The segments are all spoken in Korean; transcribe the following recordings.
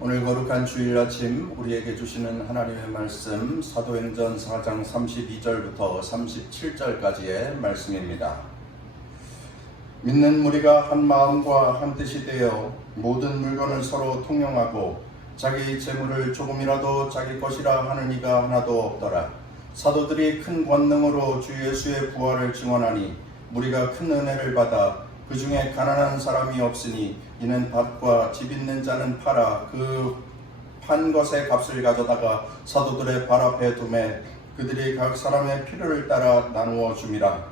오늘 거룩한 주일 아침 우리에게 주시는 하나님의 말씀 사도행전 4장 32절부터 37절까지의 말씀입니다. 믿는 무리가 한 마음과 한 뜻이 되어 모든 물건을 서로 통용하고 자기 재물을 조금이라도 자기 것이라 하는 이가 하나도 없더라. 사도들이 큰 권능으로 주 예수의 부활을 증언하니 무리가 큰 은혜를 받아 그 중에 가난한 사람이 없으니 이는 밭과 집 있는 자는 팔아 그 판 것의 값을 가져다가 사도들의 발 앞에 두매 그들이 각 사람의 필요를 따라 나누어 줌이라.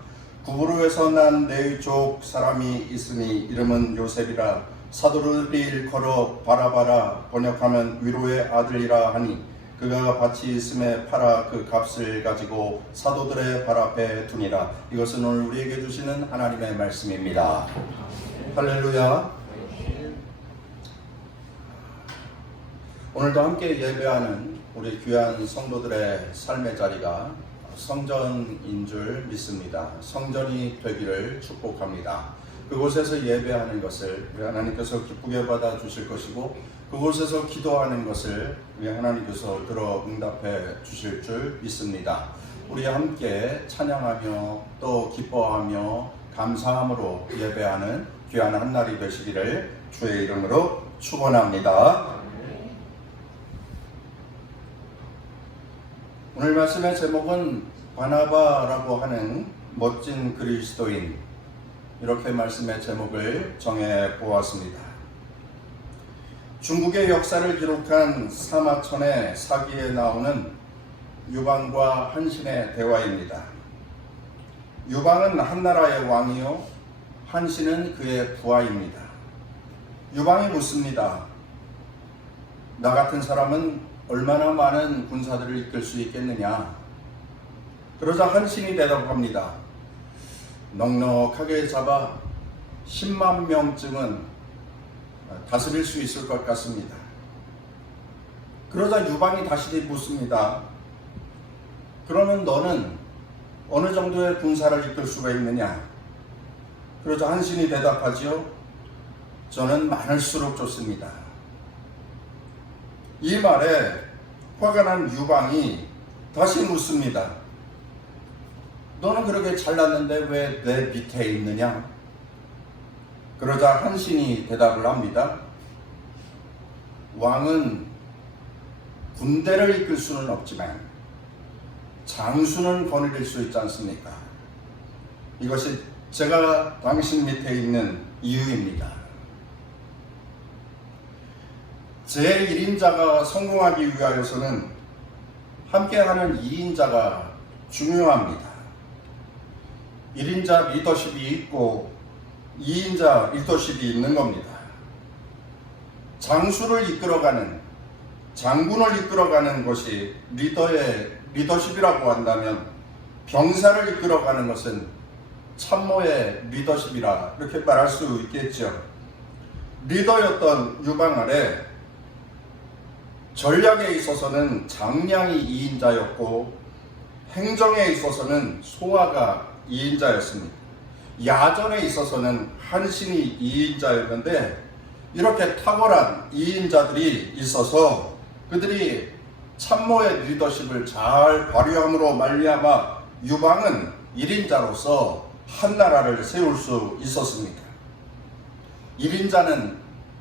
구브로에서 난 네이족 사람이 있으니 이름은 요셉이라. 사도들이 일컬어 바라바라 번역하면 위로의 아들이라 하니 그가 밭이 있음에 팔아 그 값을 가지고 사도들의 발 앞에 두니라. 이것은 오늘 우리에게 주시는 하나님의 말씀입니다. 할렐루야. 오늘도 함께 예배하는 우리 귀한 성도들의 삶의 자리가 성전인 줄 믿습니다. 성전이 되기를 축복합니다. 그곳에서 예배하는 것을 우리 하나님께서 기쁘게 받아 주실 것이고 그곳에서 기도하는 것을 우리 하나님께서 들어 응답해 주실 줄 믿습니다. 우리 함께 찬양하며 또 기뻐하며 감사함으로 예배하는 귀한 한 날이 되시기를 주의 이름으로 축원합니다. 오늘 말씀의 제목은 바나바라고 하는 멋진 그리스도인, 이렇게 말씀의 제목을 정해 보았습니다. 중국의 역사를 기록한 사마천의 사기에 나오는 유방과 한신의 대화입니다. 유방은 한나라의 왕이요 한신은 그의 부하입니다. 유방이 묻습니다. 나 같은 사람은 얼마나 많은 군사들을 이끌 수 있겠느냐? 그러자 한신이 대답합니다. 넉넉하게 잡아 10만 명쯤은 다스릴 수 있을 것 같습니다. 그러자 유방이 다시 묻습니다. 그러면 너는 어느 정도의 군사를 이끌 수가 있느냐? 그러자 한신이 대답하지요. 저는 많을수록 좋습니다. 이 말에 화가 난 유방이 다시 묻습니다. 너는 그렇게 잘났는데 왜 내 밑에 있느냐? 그러자 한신이 대답을 합니다. 왕은 군대를 이끌 수는 없지만 장수는 거느릴 수 있지 않습니까? 이것이 제가 당신 밑에 있는 이유입니다. 제1인자가 성공하기 위하여서는 함께하는 2인자가 중요합니다. 1인자 리더십이 있고 2인자 리더십이 있는 겁니다. 장수를 이끌어가는, 장군을 이끌어가는 것이 리더의 리더십이라고 한다면 병사를 이끌어가는 것은 참모의 리더십이라 이렇게 말할 수 있겠죠. 리더였던 유방 아래 전략에 있어서는 장량이 2인자였고 행정에 있어서는 소아가 2인자였습니다. 야전에 있어서는 한신이 2인자였는데 이렇게 탁월한 2인자들이 있어서 그들이 참모의 리더십을 잘 발휘함으로 말미암아 유방은 1인자로서 한 나라를 세울 수 있었습니다. 1인자는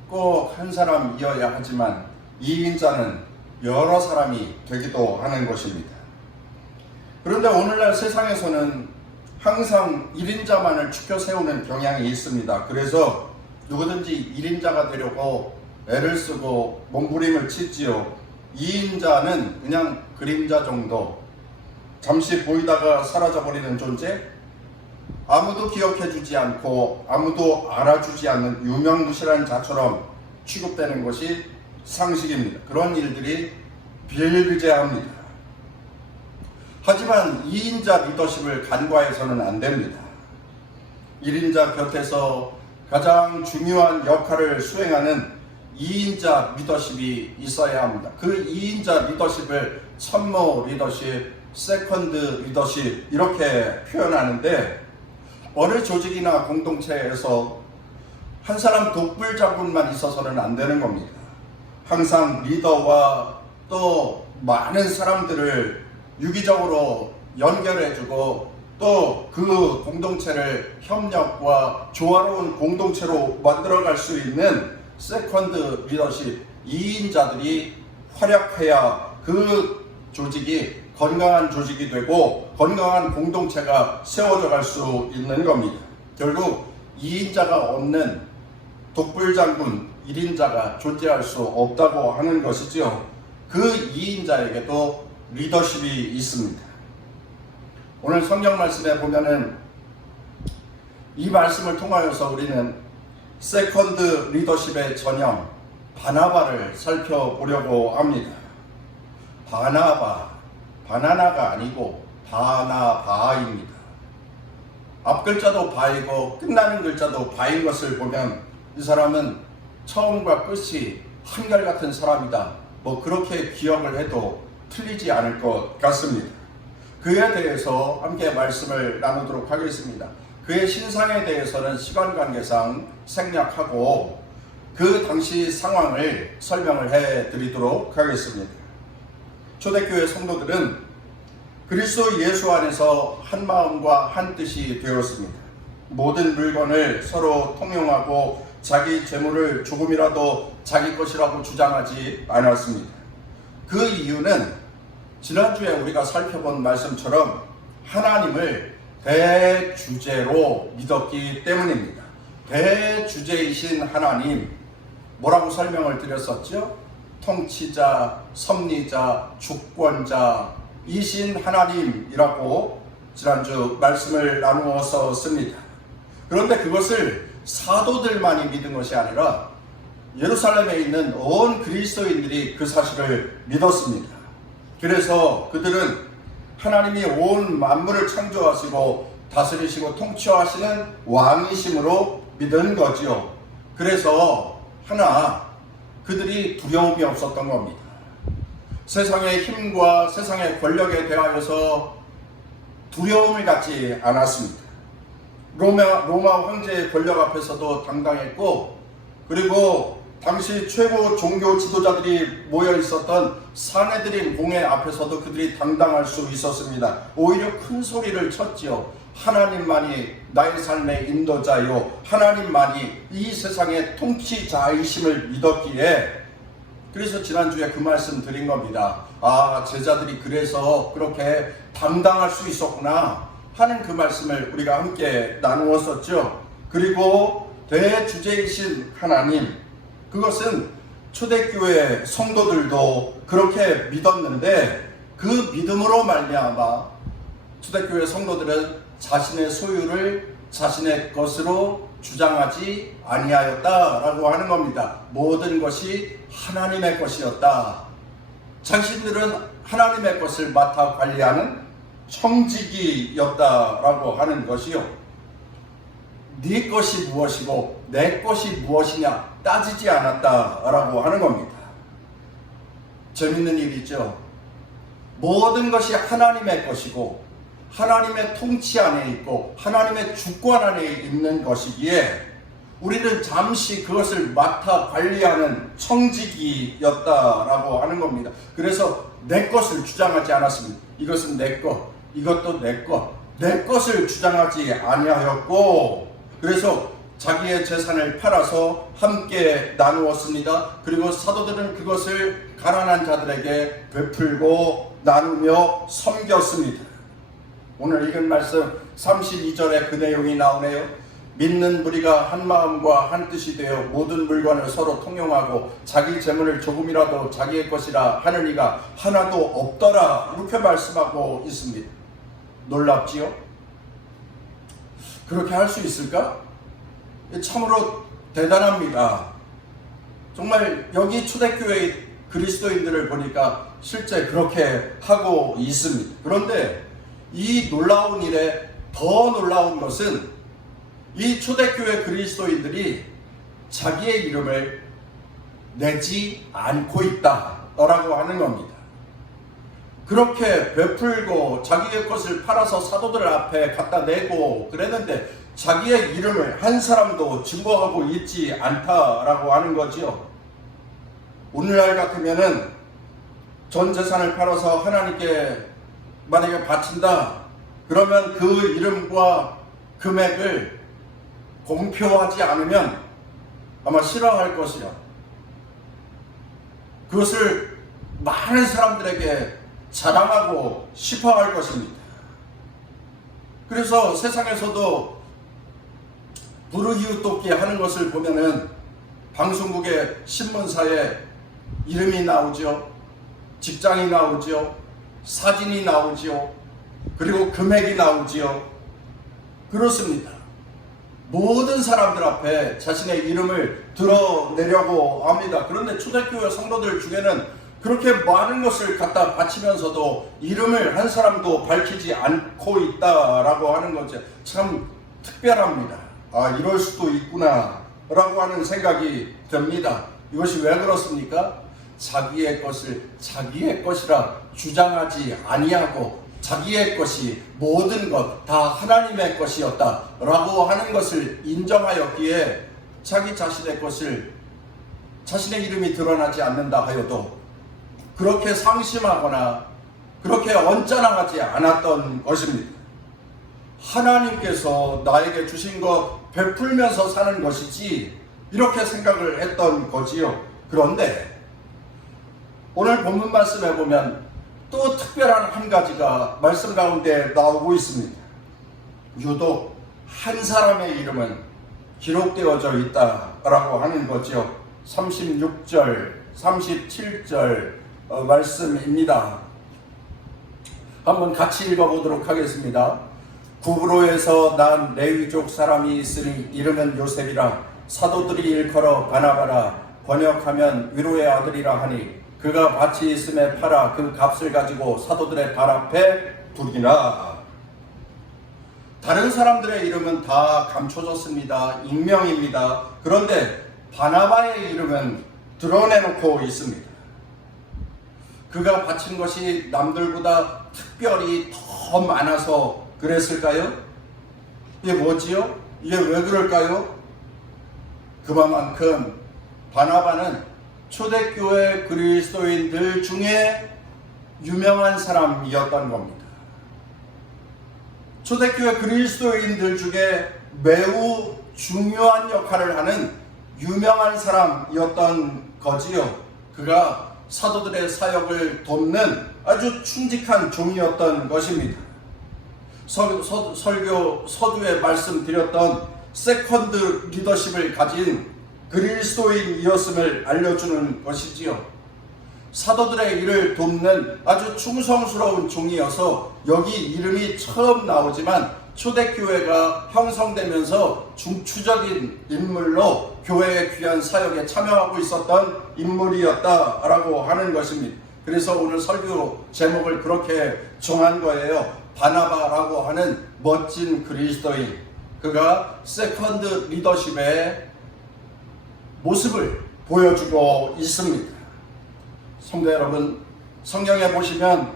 꼭 한 사람이어야 하지만 2인자는 여러 사람이 되기도 하는 것입니다. 그런데 오늘날 세상에서는 항상 1인자만을 추켜 세우는 경향이 있습니다. 그래서 누구든지 1인자가 되려고 애를 쓰고 몸부림을 치지요. 2인자는 그냥 그림자 정도, 잠시 보이다가 사라져버리는 존재, 아무도 기억해주지 않고 아무도 알아주지 않는 유명무실한 자처럼 취급되는 것이 상식입니다. 그런 일들이 비일비재합니다. 하지만 2인자 리더십을 간과해서는 안 됩니다. 1인자 곁에서 가장 중요한 역할을 수행하는 2인자 리더십이 있어야 합니다. 그 2인자 리더십을 참모 리더십, 세컨드 리더십 이렇게 표현하는데 어느 조직이나 공동체에서 한 사람 독불장군만 있어서는 안 되는 겁니다. 항상 리더와 또 많은 사람들을 유기적으로 연결해주고 또 그 공동체를 협력과 조화로운 공동체로 만들어갈 수 있는 세컨드 리더십 2인자들이 활약해야 그 조직이 건강한 조직이 되고 건강한 공동체가 세워져 갈 수 있는 겁니다. 결국 2인자가 없는 독불장군 1인자가 존재할 수 없다고 하는 것이지요. 그 2인자에게도 리더십이 있습니다. 오늘 성경 말씀에 보면은 이 말씀을 통하여서 우리는 세컨드 리더십의 전형 바나바를 살펴보려고 합니다. 바나바, 바나나가 아니고 바나바입니다. 앞 글자도 바이고 끝나는 글자도 바인 것을 보면 이 사람은 처음과 끝이 한결같은 사람이다. 뭐 그렇게 기억을 해도 틀리지 않을 것 같습니다. 그에 대해서 함께 말씀을 나누도록 하겠습니다. 그의 신상에 대해서는 시간 관계상 생략하고 그 당시 상황을 설명을 해 드리도록 하겠습니다. 초대교회 성도들은 그리스도 예수 안에서 한 마음과 한 뜻이 되었습니다. 모든 물건을 서로 통용하고 자기 재물을 조금이라도 자기 것이라고 주장하지 않았습니다. 그 이유는 지난주에 우리가 살펴본 말씀처럼 하나님을 대주제로 믿었기 때문입니다. 대주제이신 하나님, 뭐라고 설명을 드렸었죠? 통치자, 섭리자, 주권자이신 하나님이라고 지난주 말씀을 나누어서 씁니다. 그런데 그것을 사도들만이 믿은 것이 아니라 예루살렘에 있는 온 그리스도인들이 그 사실을 믿었습니다. 그래서 그들은 하나님이 온 만물을 창조하시고 다스리시고 통치하시는 왕이심으로 믿은 거지요. 그래서 그들이 두려움이 없었던 겁니다. 세상의 힘과 세상의 권력에 대하여서 두려움을 갖지 않았습니다. 로마 황제의 권력 앞에서도 당당했고, 그리고 당시 최고 종교 지도자들이 모여 있었던 사내들인 공회 앞에서도 그들이 당당할 수 있었습니다. 오히려 큰 소리를 쳤지요. 하나님만이 나의 삶의 인도자요, 하나님만이 이 세상의 통치자이심을 믿었기에, 그래서 지난주에 그 말씀 드린 겁니다. 제자들이 그래서 그렇게 당당할 수 있었구나 하는 그 말씀을 우리가 함께 나누었었죠. 그리고 대주제이신 하나님, 그것은 초대교회 성도들도 그렇게 믿었는데 그 믿음으로 말미암아 초대교회 성도들은 자신의 소유를 자신의 것으로 주장하지 아니하였다라고 하는 겁니다. 모든 것이 하나님의 것이었다. 자신들은 하나님의 것을 맡아 관리하는 청지기였다라고 하는 것이요. 네 것이 무엇이고 내 것이 무엇이냐 따지지 않았다라고 하는 겁니다. 재밌는 일이죠. 모든 것이 하나님의 것이고 하나님의 통치 안에 있고 하나님의 주권 안에 있는 것이기에 우리는 잠시 그것을 맡아 관리하는 청지기였다라고 하는 겁니다. 그래서 내 것을 주장하지 않았습니다. 이것은 내 것, 이것도 내 것, 내 것을 주장하지 아니하였고, 그래서 자기의 재산을 팔아서 함께 나누었습니다. 그리고 사도들은 그것을 가난한 자들에게 베풀고 나누며 섬겼습니다. 오늘 읽은 말씀 32절에 그 내용이 나오네요. 믿는 무리가 한 마음과 한 뜻이 되어 모든 물건을 서로 통용하고 자기 재물을 조금이라도 자기의 것이라 하는 이가 하나도 없더라, 이렇게 말씀하고 있습니다. 놀랍지요? 그렇게 할 수 있을까? 참으로 대단합니다. 정말 여기 초대교회 그리스도인들을 보니까 실제 그렇게 하고 있습니다. 그런데 이 놀라운 일에 더 놀라운 것은 이 초대교회 그리스도인들이 자기의 이름을 내지 않고 있다라고 하는 겁니다. 그렇게 베풀고 자기의 것을 팔아서 사도들 앞에 갖다 내고 그랬는데 자기의 이름을 한 사람도 증거하고 있지 않다라고 하는 거지요. 오늘날 같으면은 전 재산을 팔아서 하나님께 만약에 바친다 그러면 그 이름과 금액을 공표하지 않으면 아마 싫어할 것이라 그것을 많은 사람들에게 자랑하고 싶어 할 것입니다. 그래서 세상에서도 부르기웃돕기 하는 것을 보면은 방송국의 신문사에 이름이 나오죠. 직장이 나오죠. 사진이 나오죠. 그리고 금액이 나오지요. 그렇습니다. 모든 사람들 앞에 자신의 이름을 드러내려고 합니다. 그런데 초대교회 성도들 중에는 그렇게 많은 것을 갖다 바치면서도 이름을 한 사람도 밝히지 않고 있다라고 하는 것이 참 특별합니다. 아, 이럴 수도 있구나 라고 하는 생각이 듭니다. 이것이 왜 그렇습니까? 자기의 것을 자기의 것이라 주장하지 아니하고 자기의 것이 모든 것 다 하나님의 것이었다 라고 하는 것을 인정하였기에 자기 자신의 것을 자신의 이름이 드러나지 않는다 하여도 그렇게 상심하거나 그렇게 언짢아하지 않았던 것입니다. 하나님께서 나에게 주신 것 베풀면서 사는 것이지 이렇게 생각을 했던 거지요. 그런데 오늘 본문 말씀에 보면 또 특별한 한 가지가 말씀 가운데 나오고 있습니다. 유독 한 사람의 이름은 기록되어져 있다라고 하는 거죠. 36절, 37절 말씀입니다. 한번 같이 읽어보도록 하겠습니다. 구브로에서 난 레위족 사람이 있으니 이름은 요셉이라 사도들이 일컬어 바나바라 번역하면 위로의 아들이라 하니 그가 밭이 있음에 팔아 그 값을 가지고 사도들의 발 앞에 두리라. 다른 사람들의 이름은 다 감춰졌습니다. 익명입니다. 그런데 바나바의 이름은 드러내놓고 있습니다. 그가 바친 것이 남들보다 특별히 더 많아서 그랬을까요? 이게 뭐지요? 이게 왜 그럴까요? 그만큼 바나바는 초대교회 그리스도인들 중에 유명한 사람이었던 겁니다. 초대교회 그리스도인들 중에 매우 중요한 역할을 하는 유명한 사람이었던 거지요. 그가 사도들의 사역을 돕는 아주 충직한 종이었던 것입니다. 서두에 말씀드렸던 세컨드 리더십을 가진 그리스도인이었음을 알려주는 것이지요. 사도들의 일을 돕는 아주 충성스러운 종이어서 여기 이름이 처음 나오지만 초대교회가 형성되면서 중추적인 인물로 교회의 귀한 사역에 참여하고 있었던 인물이었다라고 하는 것입니다. 그래서 오늘 설교 제목을 그렇게 정한 거예요. 바나바라고 하는 멋진 그리스도인. 그가 세컨드 리더십의 모습을 보여주고 있습니다. 성도 여러분, 성경에 보시면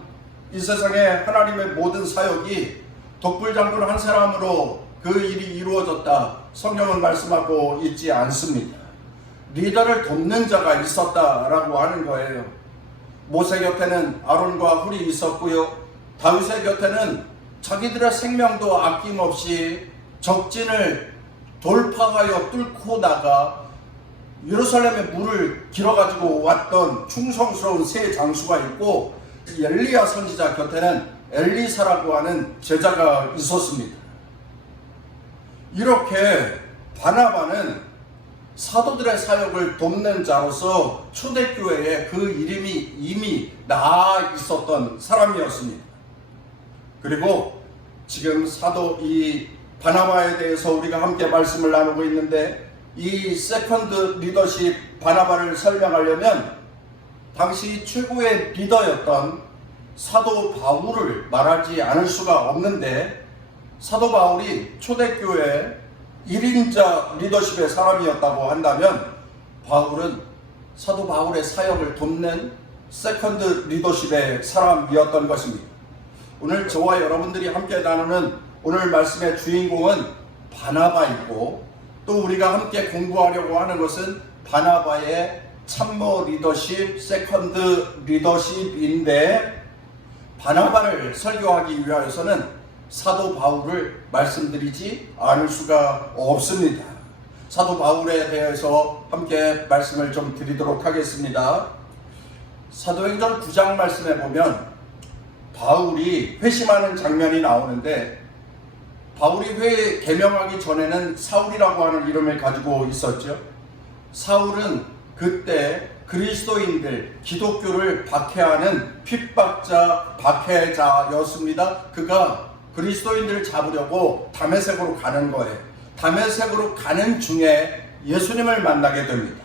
이 세상에 하나님의 모든 사역이 독불장군 한 사람으로 그 일이 이루어졌다. 성경은 말씀하고 있지 않습니다. 리더를 돕는 자가 있었다라고 하는 거예요. 모세 곁에는 아론과 훌이 있었고요. 다윗의 곁에는 자기들의 생명도 아낌없이 적진을 돌파하여 뚫고 나가 예루살렘에 물을 길어가지고 왔던 충성스러운 세 장수가 있고 엘리야 선지자 곁에는 엘리사라고 하는 제자가 있었습니다. 이렇게 바나바는 사도들의 사역을 돕는 자로서 초대교회에 그 이름이 이미 나아 있었던 사람이었습니다. 그리고 지금 사도 이 바나바에 대해서 우리가 함께 말씀을 나누고 있는데 이 세컨드 리더십 바나바를 설명하려면 당시 최고의 리더였던 사도 바울을 말하지 않을 수가 없는데 사도 바울이 초대교회 1인자 리더십의 사람이었다고 한다면 바울은 사도 바울의 사역을 돕는 세컨드 리더십의 사람이었던 것입니다. 오늘 저와 여러분들이 함께 나누는 오늘 말씀의 주인공은 바나바이고 또 우리가 함께 공부하려고 하는 것은 바나바의 참모 리더십, 세컨드 리더십인데 바나바를 설교하기 위하여서는 사도 바울을 말씀드리지 않을 수가 없습니다. 사도 바울에 대해서 함께 말씀을 좀 드리도록 하겠습니다. 사도행전 9장 말씀에 보면 바울이 회심하는 장면이 나오는데, 바울이 개명하기 전에는 사울이라고 하는 이름을 가지고 있었죠. 사울은 그때 그리스도인들, 기독교를 박해하는 핍박자, 박해자였습니다. 그가 그리스도인들을 잡으려고 다메섹으로 가는 거예요. 다메섹으로 가는 중에 예수님을 만나게 됩니다.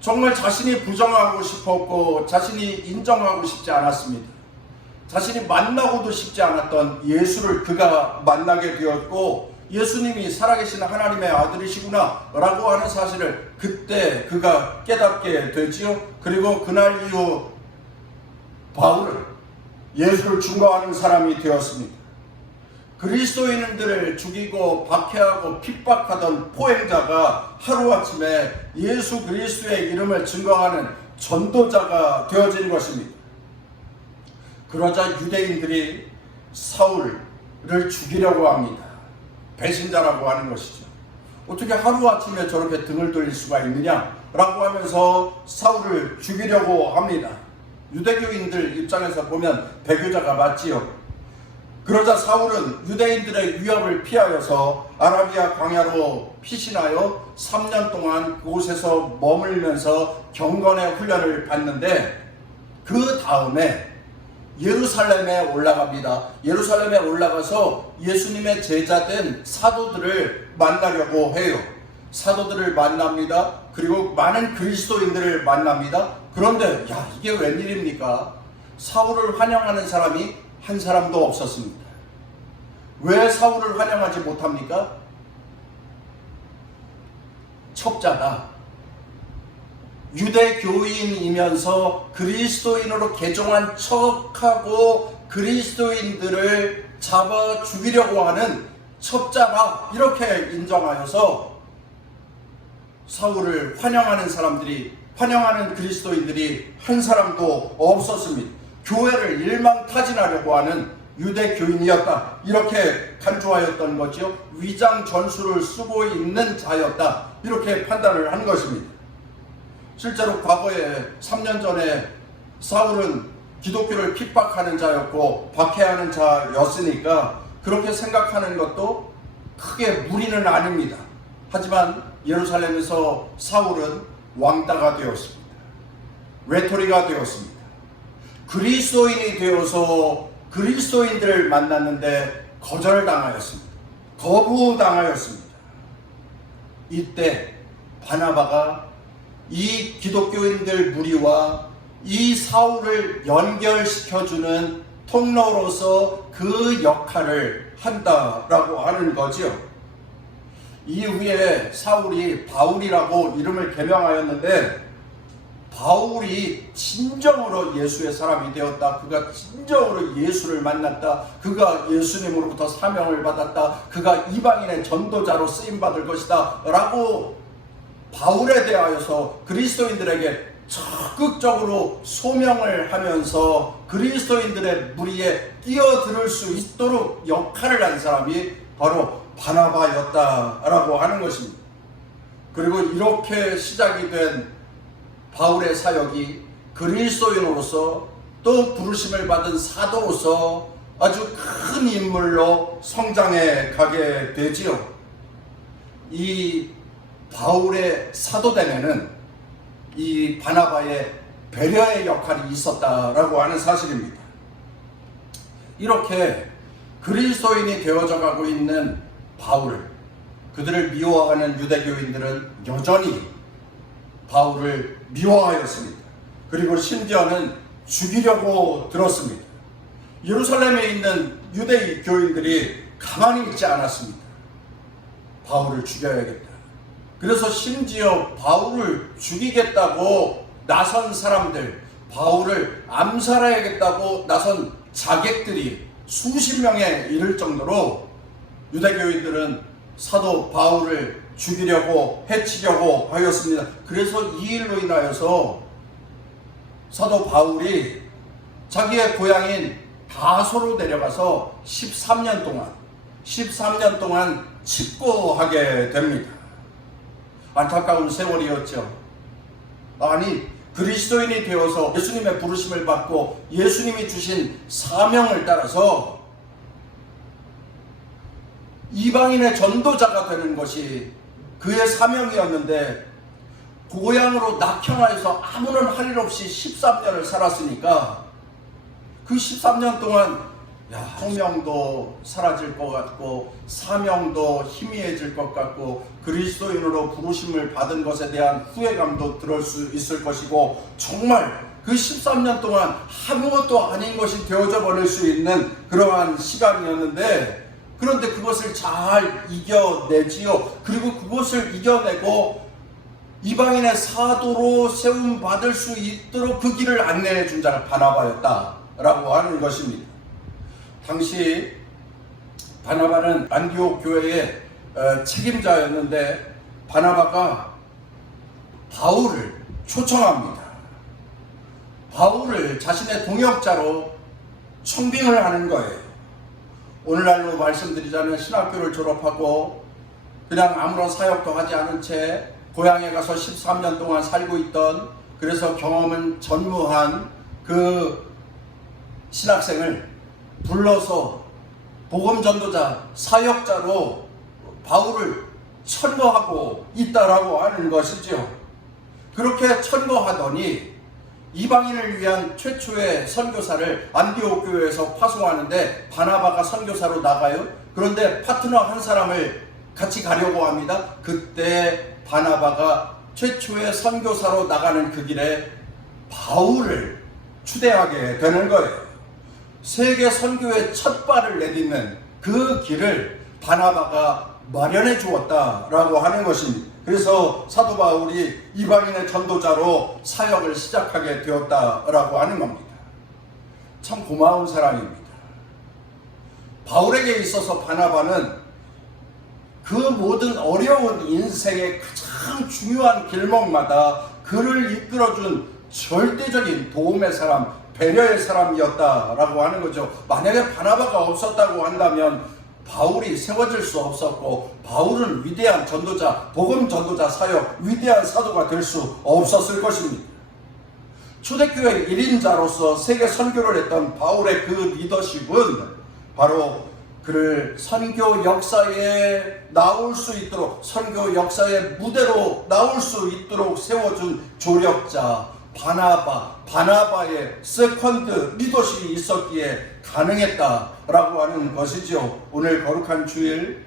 정말 자신이 부정하고 싶었고 자신이 인정하고 싶지 않았습니다. 자신이 만나고도 싶지 않았던 예수를 그가 만나게 되었고, 예수님이 살아계신 하나님의 아들이시구나 라고 하는 사실을 그때 그가 깨닫게 되지요. 그리고 그날 이후 바울은 예수를 증거하는 사람이 되었습니다. 그리스도인들을 죽이고 박해하고 핍박하던 포행자가 하루아침에 예수 그리스도의 이름을 증거하는 전도자가 되어진 것입니다. 그러자 유대인들이 사울을 죽이려고 합니다. 배신자라고 하는 것이죠. 어떻게 하루아침에 저렇게 등을 돌릴 수가 있느냐 라고 하면서 사울을 죽이려고 합니다. 유대교인들 입장에서 보면 배교자가 맞지요. 그러자 사울은 유대인들의 위협을 피하여서 아라비아 광야로 피신하여 3년 동안 그곳에서 머물면서 경건의 훈련을 받는데, 그 다음에 예루살렘에 올라갑니다. 예루살렘에 올라가서 예수님의 제자된 사도들을 만나려고 해요. 사도들을 만납니다. 그리고 많은 그리스도인들을 만납니다. 그런데 이게 웬일입니까? 사울을 환영하는 사람이 한 사람도 없었습니다. 왜 사울을 환영하지 못합니까? 첩자다. 유대교인이면서 그리스도인으로 개종한 척하고 그리스도인들을 잡아 죽이려고 하는 첩자라, 이렇게 인정하여서 사울을 환영하는 그리스도인들이 한 사람도 없었습니다. 교회를 일망타진하려고 하는 유대교인이었다, 이렇게 간주하였던 거죠. 위장 전술을 쓰고 있는 자였다, 이렇게 판단을 한 것입니다. 실제로 과거에 3년 전에 사울은 기독교를 핍박하는 자였고 박해하는 자였으니까 그렇게 생각하는 것도 크게 무리는 아닙니다. 하지만 예루살렘에서 사울은 왕따가 되었습니다. 외톨이가 되었습니다. 그리스도인이 되어서 그리스도인들을 만났는데 거절당하였습니다. 거부당하였습니다. 이때 바나바가 이 기독교인들 무리와 이 사울을 연결시켜주는 통로로서 그 역할을 한다라고 하는 거지요. 이후에 사울이 바울이라고 이름을 개명하였는데, 바울이 진정으로 예수의 사람이 되었다, 그가 진정으로 예수를 만났다, 그가 예수님으로부터 사명을 받았다, 그가 이방인의 전도자로 쓰임받을 것이다 라고 바울에 대하여서 그리스도인들에게 적극적으로 소명을 하면서 그리스도인들의 무리에 끼어들 수 있도록 역할을 한 사람이 바로 바나바였다라고 하는 것입니다. 그리고 이렇게 시작이 된 바울의 사역이 그리스도인으로서 또 부르심을 받은 사도로서 아주 큰 인물로 성장해 가게 되지요. 이 바울의 사도됨에는 이 바나바의 배려의 역할이 있었다라고 하는 사실입니다. 이렇게 그리스도인이 되어져 가고 있는 바울, 그들을 미워하는 유대교인들은 여전히 바울을 미워하였습니다. 그리고 심지어는 죽이려고 들었습니다. 예루살렘에 있는 유대 교인들이 가만히 있지 않았습니다. 바울을 죽여야겠다. 그래서 심지어 바울을 죽이겠다고 나선 사람들, 바울을 암살해야겠다고 나선 자객들이 수십 명에 이를 정도로 유대교인들은 사도 바울을 죽이려고 해치려고 하였습니다. 그래서 이 일로 인하여서 사도 바울이 자기의 고향인 다소로 내려가서 13년 동안 집고하게 됩니다. 안타까운 세월이었죠. 아니, 그리스도인이 되어서 예수님의 부르심을 받고 예수님이 주신 사명을 따라서 이방인의 전도자가 되는 것이 그의 사명이었는데, 고향으로 낙향하여서 아무런 할 일 없이 13년을 살았으니까 그 13년 동안 소명도 사라질 것 같고 사명도 희미해질 것 같고 그리스도인으로 부르심을 받은 것에 대한 후회감도 들을 수 있을 것이고, 정말 그 13년 동안 아무것도 아닌 것이 되어져 버릴 수 있는 그러한 시간이었는데, 그런데 그것을 잘 이겨내지요. 그리고 그것을 이겨내고 이방인의 사도로 세움 받을 수 있도록 그 길을 안내해 준 자가 바나바였다라고 하는 것입니다. 당시 바나바는 안디옥 교회의 책임자였는데, 바나바가 바울을 초청합니다. 바울을 자신의 동역자로 청빙을 하는 거예요. 오늘날로 말씀드리자면 신학교를 졸업하고 그냥 아무런 사역도 하지 않은 채 고향에 가서 13년 동안 살고 있던, 그래서 경험은 전무한 그 신학생을 불러서 복음전도자, 사역자로 바울을 천거하고 있다라고 하는 것이죠. 그렇게 천거하더니 이방인을 위한 최초의 선교사를 안디옥 교회에서 파송하는데 바나바가 선교사로 나가요. 그런데 파트너 한 사람을 같이 가려고 합니다. 그때 바나바가 최초의 선교사로 나가는 그 길에 바울을 추대하게 되는 거예요. 세계 선교의 첫 발을 내딛는 그 길을 바나바가 마련해 주었다라고 하는 것입니다. 그래서 사도 바울이 이방인의 전도자로 사역을 시작하게 되었다라고 하는 겁니다. 참 고마운 사람입니다. 바울에게 있어서 바나바는 그 모든 어려운 인생의 가장 중요한 길목마다 그를 이끌어준 절대적인 도움의 사람, 배려의 사람이었다라고 하는 거죠. 만약에 바나바가 없었다고 한다면 바울이 세워질 수 없었고, 바울은 위대한 전도자, 복음 전도자 사역, 위대한 사도가 될 수 없었을 것입니다. 초대교회 1인자로서 세계 선교를 했던 바울의 그 리더십은 바로 그를 선교 역사에 나올 수 있도록, 선교 역사의 무대로 나올 수 있도록 세워준 조력자 바나바의 세컨드 리더십이 있었기에 가능했다라고 하는 것이죠. 오늘 거룩한 주일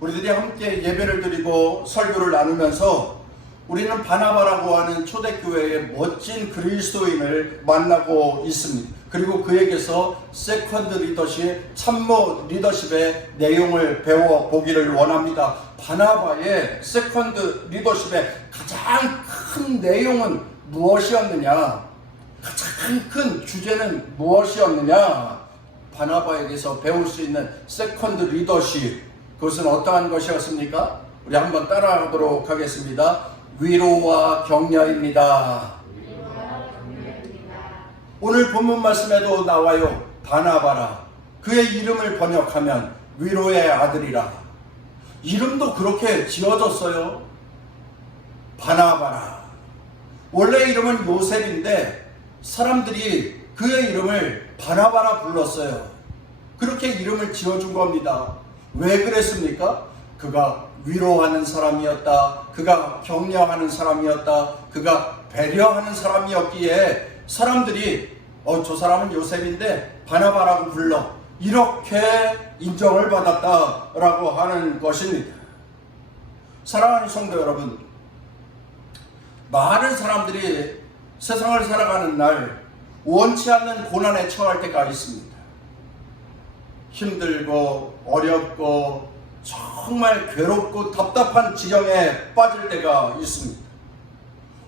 우리들이 함께 예배를 드리고 설교를 나누면서 우리는 바나바라고 하는 초대교회의 멋진 그리스도인을 만나고 있습니다. 그리고 그에게서 세컨드 리더십, 참모 리더십의 내용을 배워보기를 원합니다. 바나바의 세컨드 리더십의 가장 큰 내용은 무엇이었느냐? 가장 큰 주제는 무엇이었느냐? 바나바에게서 배울 수 있는 세컨드 리더십, 그것은 어떠한 것이었습니까? 우리 한번 따라하도록 하겠습니다. 위로와 격려입니다. 오늘 본문 말씀에도 나와요. 바나바라, 그의 이름을 번역하면 위로의 아들이라. 이름도 그렇게 지어졌어요. 바나바라. 원래 이름은 요셉인데 사람들이 그의 이름을 바나바라 불렀어요. 그렇게 이름을 지어준 겁니다. 왜 그랬습니까? 그가 위로하는 사람이었다, 그가 격려하는 사람이었다, 그가 배려하는 사람이었기에 사람들이 저 사람은 요셉인데 바나바라고 불러, 이렇게 인정을 받았다라고 하는 것입니다. 사랑하는 성도 여러분, 많은 사람들이 세상을 살아가는 날 원치 않는 고난에 처할 때가 있습니다. 힘들고 어렵고 정말 괴롭고 답답한 지경에 빠질 때가 있습니다.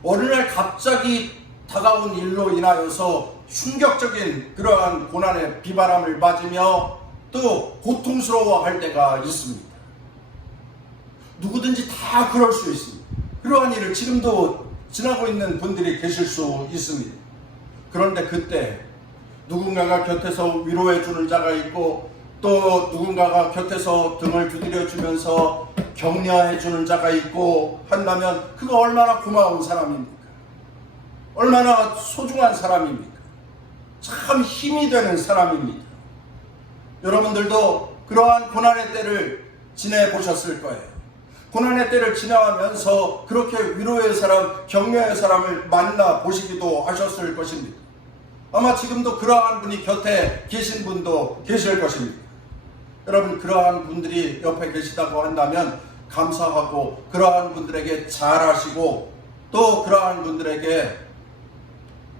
어느 날 갑자기 다가온 일로 인하여서 충격적인 그러한 고난의 비바람을 맞으며 또 고통스러워할 때가 있습니다. 누구든지 다 그럴 수 있습니다. 그러한 일을 지금도 지나고 있는 분들이 계실 수 있습니다. 그런데 그때 누군가가 곁에서 위로해 주는 자가 있고 또 누군가가 곁에서 등을 두드려 주면서 격려해 주는 자가 있고 한다면 그거 얼마나 고마운 사람입니까? 얼마나 소중한 사람입니까? 참 힘이 되는 사람입니다. 여러분들도 그러한 고난의 때를 지내보셨을 거예요. 고난의 때를 지나가면서 그렇게 위로의 사람, 격려의 사람을 만나보시기도 하셨을 것입니다. 아마 지금도 그러한 분이 곁에 계신 분도 계실 것입니다. 여러분, 그러한 분들이 옆에 계시다고 한다면 감사하고 그러한 분들에게 잘하시고 또 그러한 분들에게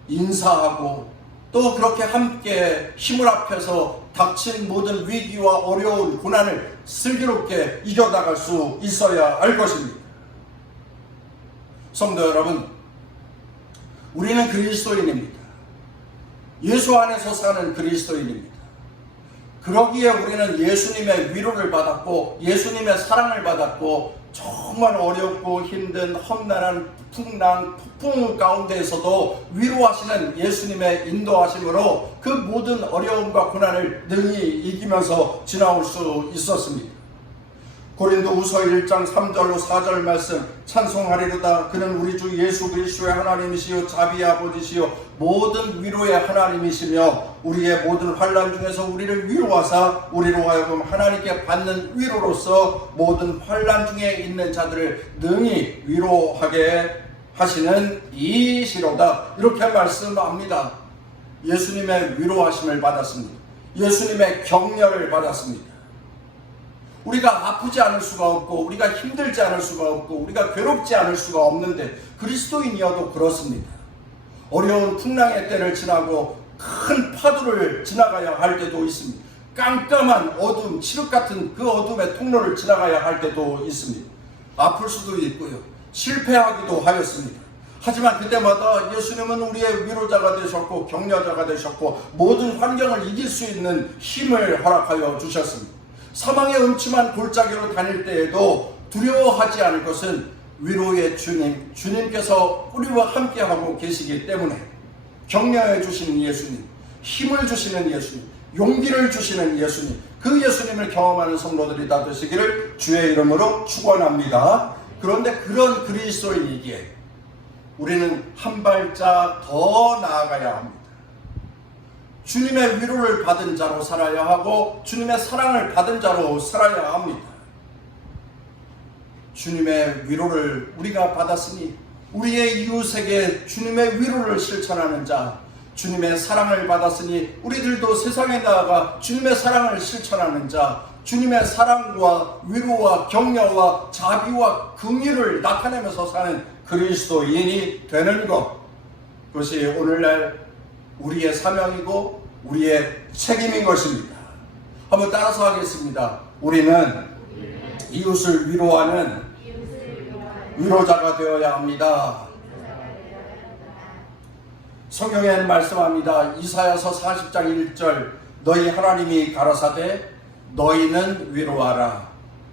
인사하고 또 그렇게 함께 힘을 합해서 닥친 모든 위기와 어려운 고난을 슬기롭게 이겨나갈 수 있어야 할 것입니다. 성도 여러분, 우리는 그리스도인입니다. 예수 안에서 사는 그리스도인입니다. 그러기에 우리는 예수님의 위로를 받았고 예수님의 사랑을 받았고 정말 어렵고 힘든 험난한 풍랑, 폭풍 가운데에서도 위로하시는 예수님의 인도하심으로 그 모든 어려움과 고난을 능히 이기면서 지나올 수 있었습니다. 고린도후서 1장 3절로 4절 말씀 찬송하리로다. 그는 우리 주 예수 그리스도의 하나님이시요 자비의 아버지시요 모든 위로의 하나님이시며 우리의 모든 환난 중에서 우리를 위로하사 우리로 하여금 하나님께 받는 위로로서 모든 환난 중에 있는 자들을 능히 위로하게 하시는 이시로다. 이렇게 말씀합니다. 예수님의 위로하심을 받았습니다. 예수님의 격려를 받았습니다. 우리가 아프지 않을 수가 없고 우리가 힘들지 않을 수가 없고 우리가 괴롭지 않을 수가 없는데 그리스도인이어도 그렇습니다. 어려운 풍랑의 때를 지나고 큰 파도를 지나가야 할 때도 있습니다. 깜깜한 어둠, 칠흑 같은 그 어둠의 통로를 지나가야 할 때도 있습니다. 아플 수도 있고요. 실패하기도 하였습니다. 하지만 그때마다 예수님은 우리의 위로자가 되셨고 격려자가 되셨고 모든 환경을 이길 수 있는 힘을 허락하여 주셨습니다. 사망의 음침한 골짜기로 다닐 때에도 두려워하지 않을 것은 위로의 주님, 주님께서 우리와 함께하고 계시기 때문에 격려해 주시는 예수님, 힘을 주시는 예수님, 용기를 주시는 예수님, 그 예수님을 경험하는 성도들이 다 되시기를 주의 이름으로 축원합니다. 그런데 그런 그리스도인이기에 우리는 한 발짝 더 나아가야 합니다. 주님의 위로를 받은 자로 살아야 하고 주님의 사랑을 받은 자로 살아야 합니다. 주님의 위로를 우리가 받았으니 우리의 이웃에게 주님의 위로를 실천하는 자, 주님의 사랑을 받았으니 우리들도 세상에 나아가 주님의 사랑을 실천하는 자, 주님의 사랑과 위로와 격려와 자비와 긍휼을 나타내면서 사는 그리스도인이 되는 것, 그것이 오늘날 우리의 사명이고 우리의 책임인 것입니다. 한번 따라서 하겠습니다. 우리는 이웃을 위로하는 위로자가 되어야 합니다. 성경에는 말씀합니다. 이사야서 40장 1절 너희 하나님이 가라사대 너희는 위로하라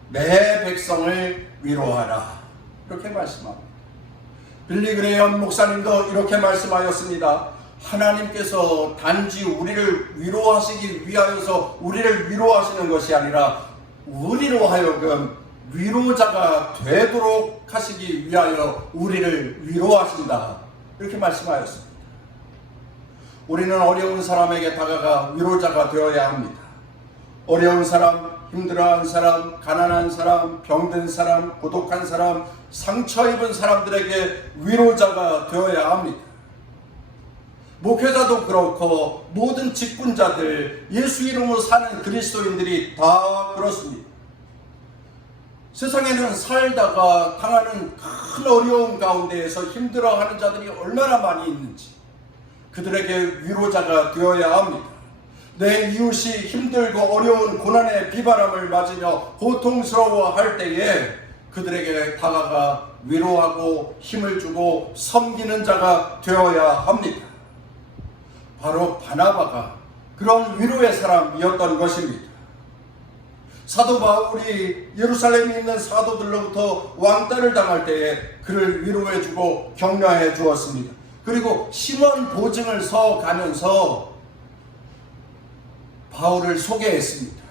내 백성을 위로하라 이렇게 말씀합니다. 빌리 그레이엄 목사님도 이렇게 말씀하였습니다. 하나님께서 단지 우리를 위로하시기 위하여서 우리를 위로하시는 것이 아니라 우리로 하여금 위로자가 되도록 하시기 위하여 우리를 위로하신다 이렇게 말씀하였습니다. 우리는 어려운 사람에게 다가가 위로자가 되어야 합니다. 어려운 사람, 힘들어한 사람, 가난한 사람, 병든 사람, 고독한 사람, 상처 입은 사람들에게 위로자가 되어야 합니다. 목회자도 그렇고 모든 직분자들, 예수 이름으로 사는 그리스도인들이 다 그렇습니다. 세상에는 살다가 당하는 큰 어려움 가운데에서 힘들어하는 자들이 얼마나 많이 있는지 그들에게 위로자가 되어야 합니다. 내 이웃이 힘들고 어려운 고난의 비바람을 맞으며 고통스러워할 때에 그들에게 다가가 위로하고 힘을 주고 섬기는 자가 되어야 합니다. 바로 바나바가 그런 위로의 사람이었던 것입니다. 사도 바울이 예루살렘에 있는 사도들로부터 왕따를 당할 때에 그를 위로해주고 격려해 주었습니다. 그리고 심원 보증을 서 가면서 바울을 소개했습니다.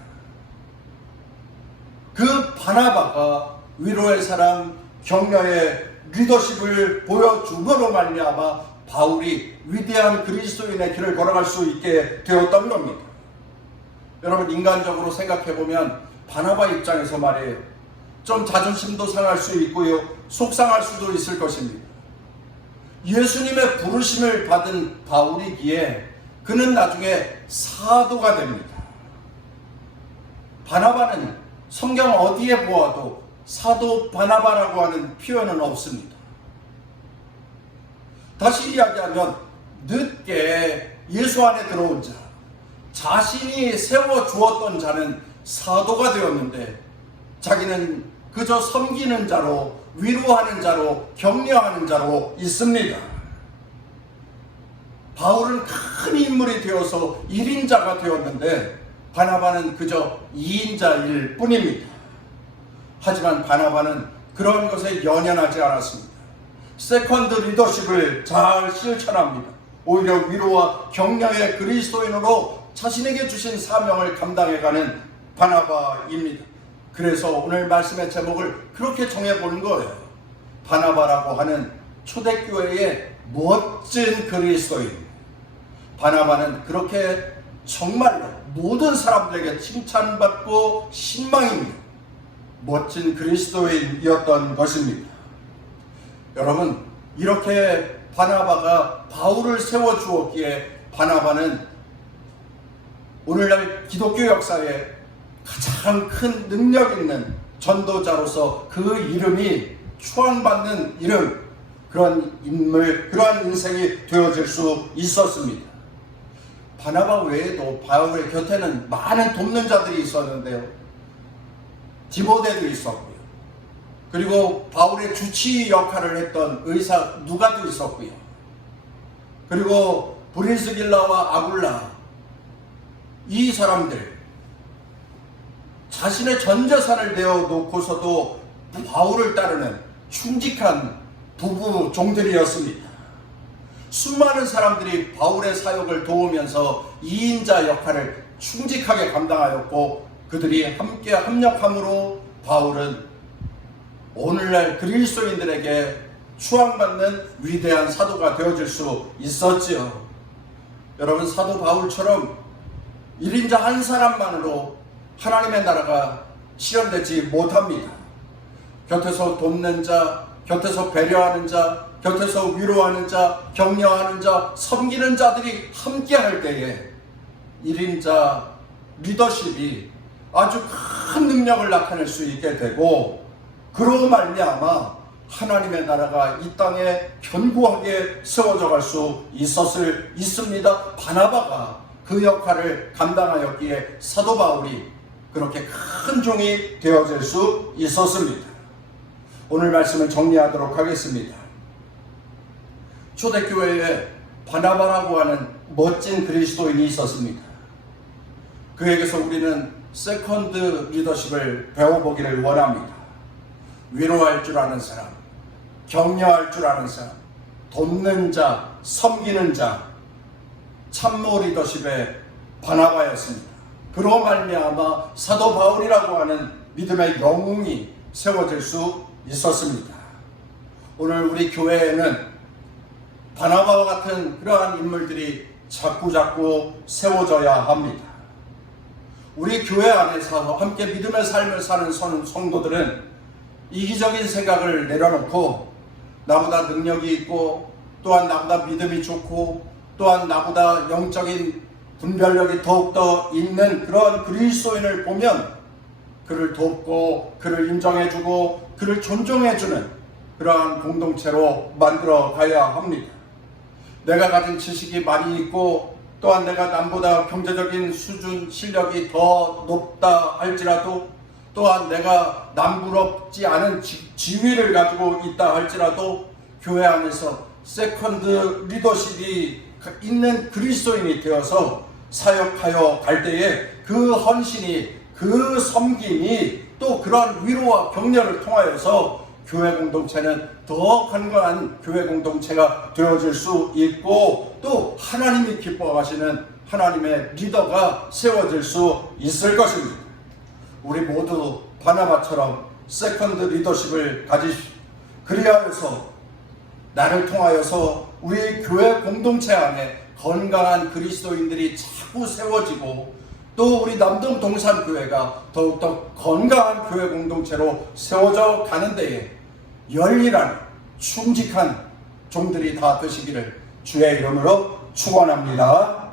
그 바나바가 위로의 사람, 격려의 리더십을 보여줌으로 말미암아 바울이 위대한 그리스도인의 길을 걸어갈 수 있게 되었던 겁니다. 여러분, 인간적으로 생각해보면 바나바 입장에서 말이에요, 좀 자존심도 상할 수 있고요, 속상할 수도 있을 것입니다. 예수님의 부르심을 받은 바울이기에 그는 나중에 사도가 됩니다. 바나바는 성경 어디에 보아도 사도 바나바라고 하는 표현은 없습니다. 다시 이야기하면 늦게 예수 안에 들어온 자, 자신이 세워주었던 자는 사도가 되었는데 자기는 그저 섬기는 자로, 위로하는 자로, 격려하는 자로 있습니다. 바울은 큰 인물이 되어서 1인자가 되었는데 바나바는 그저 2인자일 뿐입니다. 하지만 바나바는 그런 것에 연연하지 않았습니다. 세컨드 리더십을 잘 실천합니다. 오히려 위로와 격려의 그리스도인으로 자신에게 주신 사명을 감당해가는 바나바입니다. 그래서 오늘 말씀의 제목을 그렇게 정해보는 거예요. 바나바라고 하는 초대교회의 멋진 그리스도인. 바나바는 그렇게 정말로 모든 사람들에게 칭찬받고 신망입니다. 멋진 그리스도인이었던 것입니다. 여러분, 이렇게 바나바가 바울을 세워주었기에 바나바는 오늘날 기독교 역사에 가장 큰 능력 있는 전도자로서 그 이름이 추앙받는 이름, 그런 인물, 그러한 인생이 되어질 수 있었습니다. 바나바 외에도 바울의 곁에는 많은 돕는 자들이 있었는데요, 디모데도 있었고요, 그리고 바울의 주치 역할을 했던 의사 누가도 있었고요, 그리고 브리스길라와 아굴라, 이 사람들 자신의 전 재산을 내어놓고서도 바울을 따르는 충직한 부부 종들이었습니다. 수많은 사람들이 바울의 사역을 도우면서 2인자 역할을 충직하게 감당하였고, 그들이 함께 합력함으로 바울은 오늘날 그리스도인들에게 추앙받는 위대한 사도가 되어질 수 있었지요. 여러분, 사도 바울처럼 1인자 한 사람만으로 하나님의 나라가 실현되지 못합니다. 곁에서 돕는 자, 곁에서 배려하는 자, 곁에서 위로하는 자, 격려하는 자, 섬기는 자들이 함께 할 때에 1인자 리더십이 아주 큰 능력을 나타낼 수 있게 되고, 그로 말미암아 하나님의 나라가 이 땅에 견고하게 세워져 갈 수 있습니다. 바나바가 그 역할을 감당하였기에 사도 바울이 그렇게 큰 종이 되어질 수 있었습니다. 오늘 말씀을 정리하도록 하겠습니다. 초대교회에 바나바라고 하는 멋진 그리스도인이 있었습니다. 그에게서 우리는 세컨드 리더십을 배워보기를 원합니다. 위로할 줄 아는 사람, 격려할 줄 아는 사람, 돕는 자, 섬기는 자, 참모 리더십의 바나바였습니다. 그로 말미암아 사도 바울이라고 하는 믿음의 영웅이 세워질 수 있었습니다. 오늘 우리 교회에는 바나바와 같은 그러한 인물들이 자꾸자꾸 세워져야 합니다. 우리 교회 안에서 함께 믿음의 삶을 사는 성도들은 이기적인 생각을 내려놓고 나보다 능력이 있고, 또한 나보다 믿음이 좋고, 또한 나보다 영적인 분별력이 더욱더 있는 그런 그리스도인을 보면 그를 돕고, 그를 인정해주고, 그를 존중해주는 그러한 공동체로 만들어 가야 합니다. 내가 가진 지식이 많이 있고, 또한 내가 남보다 경제적인 수준, 실력이 더 높다 할지라도, 또한 내가 남부럽지 않은 지위를 가지고 있다 할지라도 교회 안에서 세컨드 리더십이 있는 그리스도인이 되어서 사역하여 갈 때에 그 헌신이 그 섬김이 또 그러한 위로와 격려를 통하여서 교회 공동체는 더 건강한 교회 공동체가 되어질 수 있고 또 하나님이 기뻐하시는 하나님의 리더가 세워질 수 있을 것입니다. 우리 모두 바나바처럼 세컨드 리더십을 가지십시오. 그리하여서 나를 통하여서 우리 교회 공동체 안에 건강한 그리스도인들이 자꾸 세워지고 또 우리 남동 동산교회가 더욱더 건강한 교회 공동체로 세워져 가는 데에 열일한 충직한 종들이 다 되시기를 주의 이름으로 축원합니다.